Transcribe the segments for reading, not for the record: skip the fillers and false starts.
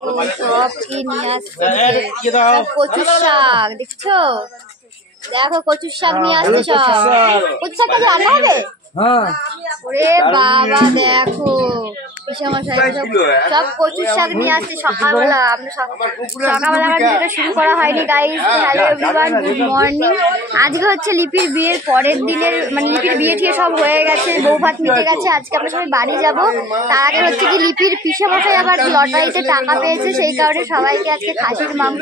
সব কি নিয়ে আসছে, সব কচুর শাক দেখছো, দেখো কচুর শাক নিয়ে আসছে সব। কচুর শাক কাজে রান্না হবে। ওরে বাবা দেখো পিসামশাই সব কচুর শাক নিয়ে আসছে সকালবেলা। আমরা সকালবেলা আমার ভিডিওটা শুরু করা হয়নি guys. Hello everyone, good morning. আজকে হচ্ছে লিপির বিয়ের পরের দিনের, মানে লিপির বিয়ে ঠিয়ে সব হয়ে গেছে, বউ ভাত মিটে গেছে। আজকে আমরা সবাই বাড়ি যাব। তার আগে হচ্ছে কি লিপির পিসামশাই আবার লটারিতে টাকা পেয়েছে, সেই কারণে সবাইকে আজকে খাসির মাংস,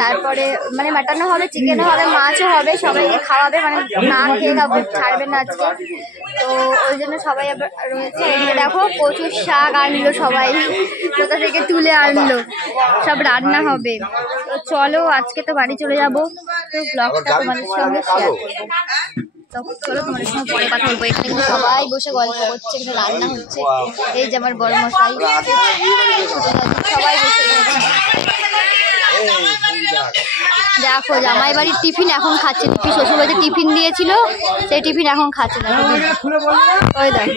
তারপরে মানে মাটনও হবে, চিকেনও হবে, মাছও হবে, সবাইকে খাওয়াবে, মানে না খেয়ে কাউকে ছাড়বে না আজকে। তো ওই জন্য সবাই আবার রয়েছে। এদিকে দেখো কচুর শাক আনলো সবাই, কোথা থেকে তুলে আনলো, সব রান্না হবে। তো চলো আজকে তো বাড়ি চলে যাবো, তো ব্লগটা তোমাদের সঙ্গে শেয়ার করবো। তখন চলো তোমাদের সঙ্গে পরে কথা বলবো। এখানে কিন্তু সবাই বসে গল্প করছে, এখানে রান্না হচ্ছে। এই যে আমার বড় মশাই, সবাই বসে রয়েছে। দেখো জামাই বাড়ির টিফিন এখন খাচ্ছে, লিপি শ্বশুর বাড়িতে টিফিন দিয়েছিল, সেই টিফিন এখন খাচ্ছে। দেখো ওই দেখো,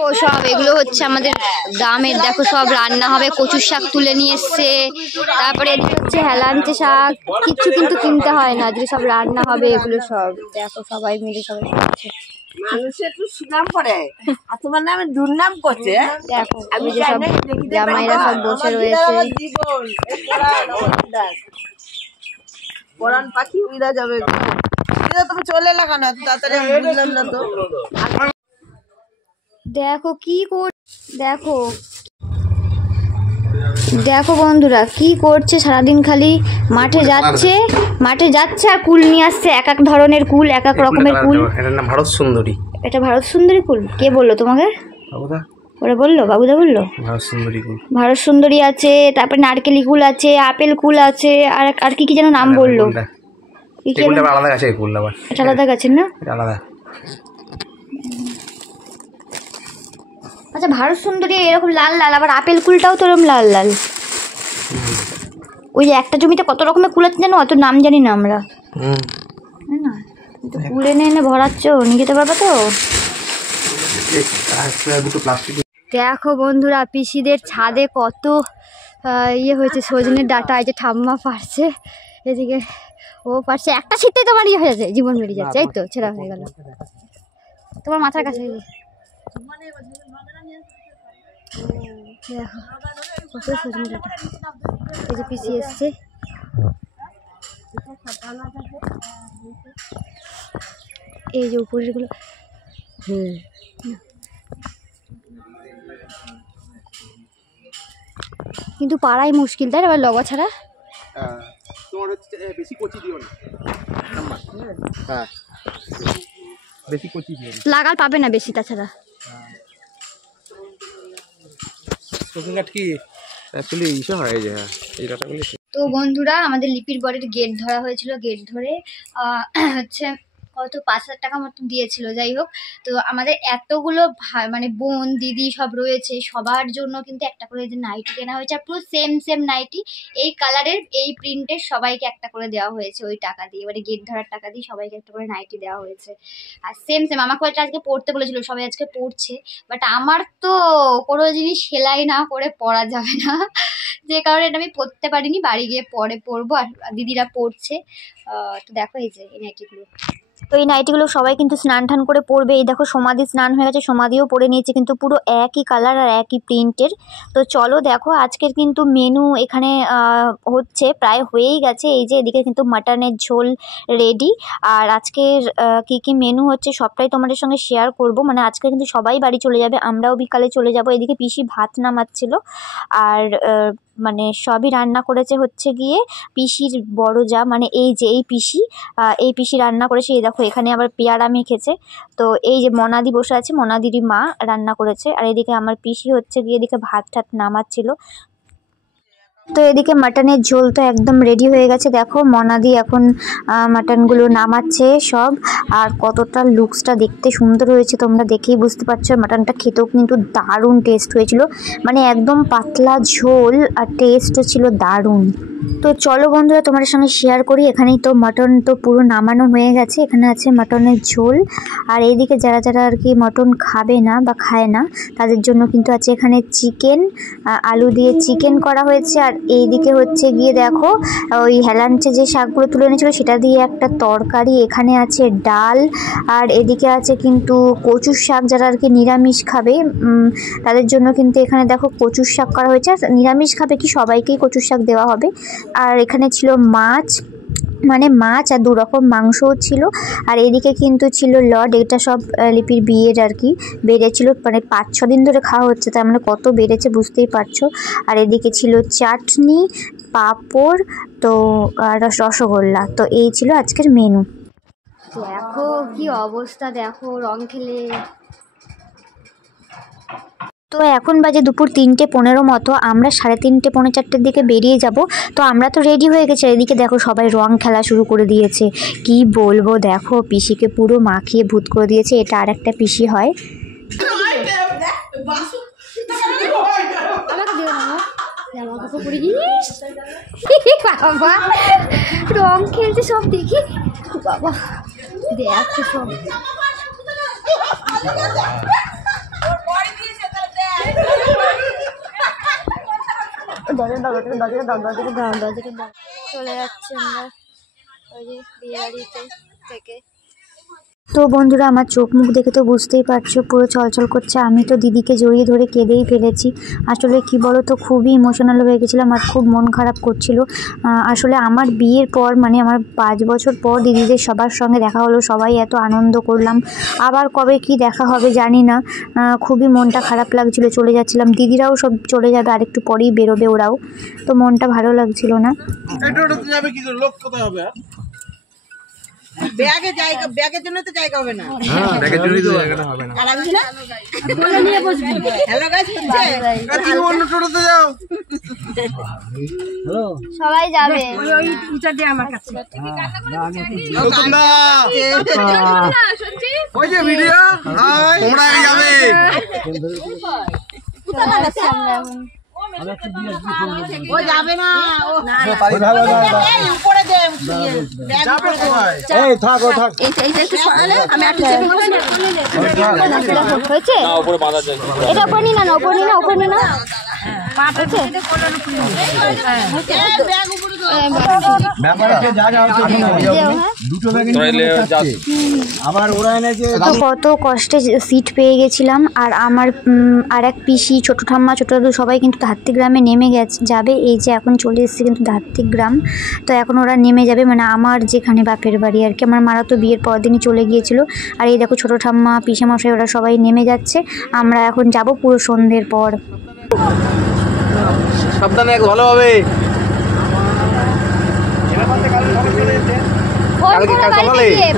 ও সব এগুলো হচ্ছে আমাদের গ্রামের, দেখো সব রান্না হবে। কচুর শাক তুলে নিয়ে এসছে, তারপরে এদিকে হচ্ছে হেলাঞ্চে শাক, কিচ্ছু কিন্তু কিনতে হয় না, এদিকে সব রান্না হবে। এগুলো সব দেখো সবাই মিলে সবাই খাচ্ছে। সুনাম করে আর তোমার নামে দুর্নাম করছে। দেখো আমি যে সব জামাইরা সব বসে রয়েছে। পরান পাখি উড়া যাবে, তুমি চলে এলা কেন তাড়াতাড়ি? বুঝলাম না তো। দেখো কি কর, দেখো দেখো বন্ধুরা কি করছে, সারাদিন খালি মাঠে যাচ্ছে আর কুল নিয়ে আসছে, এক এক ধরনের কুল, এক এক রকমের কুল। এটার নাম ভারত সুন্দরী। এটা ভারত সুন্দরী কুল? কে বললো তোমাকে? বাবুদা। ওরা বললো, বাবুদা বললো ভারত সুন্দরী কুল। ভারত সুন্দরী আছে, তারপরে নারকেলি কুল আছে, আপেল কুল আছে, আর কি কি যেন নাম বললো। আলাদা গাছের কুল, আবার এটা আলাদা গাছের না? এটা আলাদা। আচ্ছা ভারত সুন্দরী এরকম লাল লাল, আবার আপেল কুলটাও তো এরকম লাল লাল। ওই যে একটা জমিতে কত রকমের কুল আছে জানো, অত নাম জানি না আমরা। না কুল এনে এনে ভরাচ্ছ, নিয়ে যেতে পারবে তো। দেখো বন্ধুরা পিসিদের ছাদে কত ইয়ে হয়েছে, সজনের ডাটা। এই যে ঠাম্মা পারছে, এদিকে ও পারছে, একটা ছিটতে তোমার ইয়ে হয়ে যাচ্ছে, জীবন বেরিয়ে যাচ্ছে। এই তো ছেঁড়া হয়ে গেল তোমার মাথার কাছে। দেখো কত সজনে ডাটা। এই যে পিসি এসছে, এই যে উপরের গুলো। কিন্তু পাড়াই মুশকিল, তাই আবার লগা ছাড়া। তোমার হচ্ছে বেশি কচি দিও না। হ্যাঁ বেশি কচি দিও না, লাগাল পাবে না বেশি। তাছাড়া তো বন্ধুরা আমাদের লিপির বরের গেট ধরা হয়েছিল, গেট ধরে হচ্ছে হয়তো 5,000 টাকা মতো দিয়েছিল। যাই হোক, তো আমাদের এতগুলো মানে বোন দিদি সব রয়েছে, সবার জন্য কিন্তু একটা করে যে নাইটি কেনা হয়েছে, পুরো সেম নাইটি, এই কালারের এই প্রিন্টের, সবাইকে একটা করে দেওয়া হয়েছে ওই টাকা দিয়ে, মানে গেট ধরার টাকা দিয়ে সবাইকে একটা করে নাইটি দেওয়া হয়েছে। আর সেম আমাকে হয়তো আজকে পড়তে বলেছিল, সবাই আজকে পড়ছে, বাট আমার তো কোনো জিনিস সেলাই না করে পরা যাবে না, যে কারণে আমি পড়তে পারিনি। বাড়ি গিয়ে পরে পরবো, আর দিদিরা পড়ছে। তো দেখো এই যে এই নাইটিগুলো, তো এই নাইটিগুলো সবাই কিন্তু স্নান টান করে পরবে। এই দেখো সমাধি স্নান হয়ে গেছে, সমাধিও পরে নিয়েছে, কিন্তু পুরো একই কালার আর একই প্রিন্টের। তো চলো দেখো আজকের কিন্তু মেনু এখানে হচ্ছে, প্রায় হয়েই গেছে। এই যে এদিকে কিন্তু মাটনের ঝোল রেডি, আর আজকের কি মেনু হচ্ছে সবটাই তোমাদের সঙ্গে শেয়ার করব। মানে আজকে কিন্তু সবাই বাড়ি চলে যাবে, আমরাও বিকালে চলে যাব। এদিকে পিসি ভাত নামাচ্ছিল, আর মানে সবই রান্না করেছে হচ্ছে গিয়ে পিসির বড় যা, মানে এই যে এই পিসি রান্না করেছে। এই দেখো এখানে আবার পেয়ারা মেখেছে। তো এই যে মনাদি বসে আছে, মনাদিরই মা রান্না করেছে। আর এদিকে আমার পিসি হচ্ছে গিয়ে এদিকে ভাত ঠাত নামাচ্ছিল। তো এদিকে মাটনের ঝোল তো একদম রেডি হয়ে গেছে। দেখো মনাদি এখন মাটনগুলো নামাচ্ছে সব। আর কতটা লুকসটা দেখতে সুন্দর হয়েছে তোমরা দেখেই বুঝতে পারছো। মাটনটা খেতেও কিন্তু দারুণ টেস্ট হয়েছিল, মানে একদম পাতলা ঝোল আর টেস্টও ছিল দারুণ। তো চলো বন্ধুরা তোমাদের সঙ্গে শেয়ার করি। এখানেই তো মাটন তো পুরো নামানো হয়ে গেছে, এখানে আছে মাটনের ঝোল। আর এইদিকে যারা যারা আর কি মাটন খাবে না বা খায় না তাদের জন্য কিন্তু আছে এখানে চিকেন, আলু দিয়ে চিকেন করা হয়েছে। আর এইদিকে হচ্ছে গিয়ে দেখো ওই হেলাঞ্চে যে শাকগুলো তুলে এনেছিল সেটা দিয়ে একটা তরকারি, এখানে আছে ডাল, আর এদিকে আছে কিন্তু কচুর শাক। যারা আর কি নিরামিষ খাবে তাদের জন্য কিন্তু এখানে দেখো কচুর শাক করা হয়েছে। আর নিরামিষ খাবে কি সবাইকেই কচুর শাক দেওয়া হবে। আর এখানে ছিল মাছ, মানে মাছ আর 2 রকম মাংসও ছিল। আর এদিকে কিন্তু ছিল লড, এটা সব লিপির বিয়ের আর কি বেড়েছিল, মানে 5-6 দিন ধরে খাওয়া হচ্ছে, তার মানে কত বেড়েছে বুঝতেই পারছো। আর এদিকে ছিল চাটনি, পাঁপড়, তো আর রসগোল্লা। তো এই ছিল আজকের মেনু। দেখো কি অবস্থা, দেখো রং খেলে। তো এখন বাজে দুপুর 3:15 মতো, আমরা 3:30 পৌনে 4টের দিকে বেরিয়ে যাব। তো আমরা তো রেডি হয়ে গেছি, এদিকে দেখো সবাই রং খেলা শুরু করে দিয়েছে। কি বলবো, দেখো পিসিকে পুরো মাখিয়ে ভূত করে দিয়েছে। এটা আর একটা পিসি হয়। বাবা রং খেলছে সব দেখি, বাবা দেখো সব। চলে যাচ্ছে আমরা ওই যে বিয়ে বাড়িতে থেকে। তো বন্ধুরা আমার চোখ মুখ দেখে তো বুঝতেই পারছো পুরো চলচল করছে। আমি তো দিদিকে জড়িয়ে ধরে কেঁদেই ফেলেছি। আসলে কি বলো তো, খুবই ইমোশনাল হয়ে গেছিলাম আর খুব মন খারাপ করছিল। আসলে আমার বিয়ের পর, মানে আমার 5 বছর পর দিদিদের সবার সঙ্গে দেখা হলো, সবাই এত আনন্দ করলাম। আবার কবে কি দেখা হবে জানি না। খুবই মনটা খারাপ লাগছিল, চলে যাচ্ছিলাম। দিদিরাও সব চলে যাবে, আরেকটু পরেই বেরোবে ওরাও, তো মনটা ভালো লাগছিল না। ব্যাগে জায়গা, ব্যাগের জন্য তো জায়গা হবে না। ব্যাগের জন্যই তো জায়গাটা হবে না। হ্যালো গাইস, তুমি অন্য টোটোতে যাও। সবাই যাবে। ওই যে ভিডিও, হাই তোমরা যাবে। ও যাবে না, উপরে দে, এই থাকো থাক। হয়েছে এটা উপরে নি না, উপরে নি না, উপরে নি না। কত কষ্টে সিট পেয়ে গেছিলাম। আর আমার আর এক পিসি, ছোট ঠাম্মা, ছোট দাদু সবাই কিন্তু ধাত্রী গ্রামে নেমে যাবে। এই যে এখন চলে এসেছে কিন্তু ধাত্রী গ্রাম, তো এখন ওরা নেমে যাবে, মানে আমার যেখানে বাপের বাড়ি আর কি। আমার মারা তো বিয়ের পর দিনই চলে গিয়েছিল। আর এই দেখো ছোট ঠাম্মা, পিসেমশাই ওরা সবাই নেমে যাচ্ছে। আমরা এখন যাব পুরো সন্ধ্যের পর। সাবধানে, এক ভালো হবে।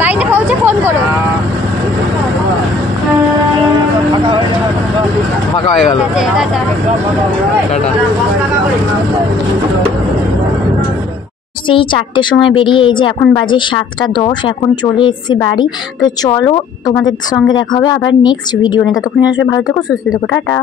বাড়িতে পৌঁছে ফোন করো। ফাঁকা হয়ে গেল। সেই 4টের সময় বেরিয়ে এই যে এখন বাজে 7:10, এখন চলে এসেছি বাড়ি। তো চলো তোমাদের সঙ্গে দেখা হবে আবার নেক্সট ভিডিও নিয়ে। ততক্ষণ ভালো থেকো, সুস্থ থেকো, টাটা।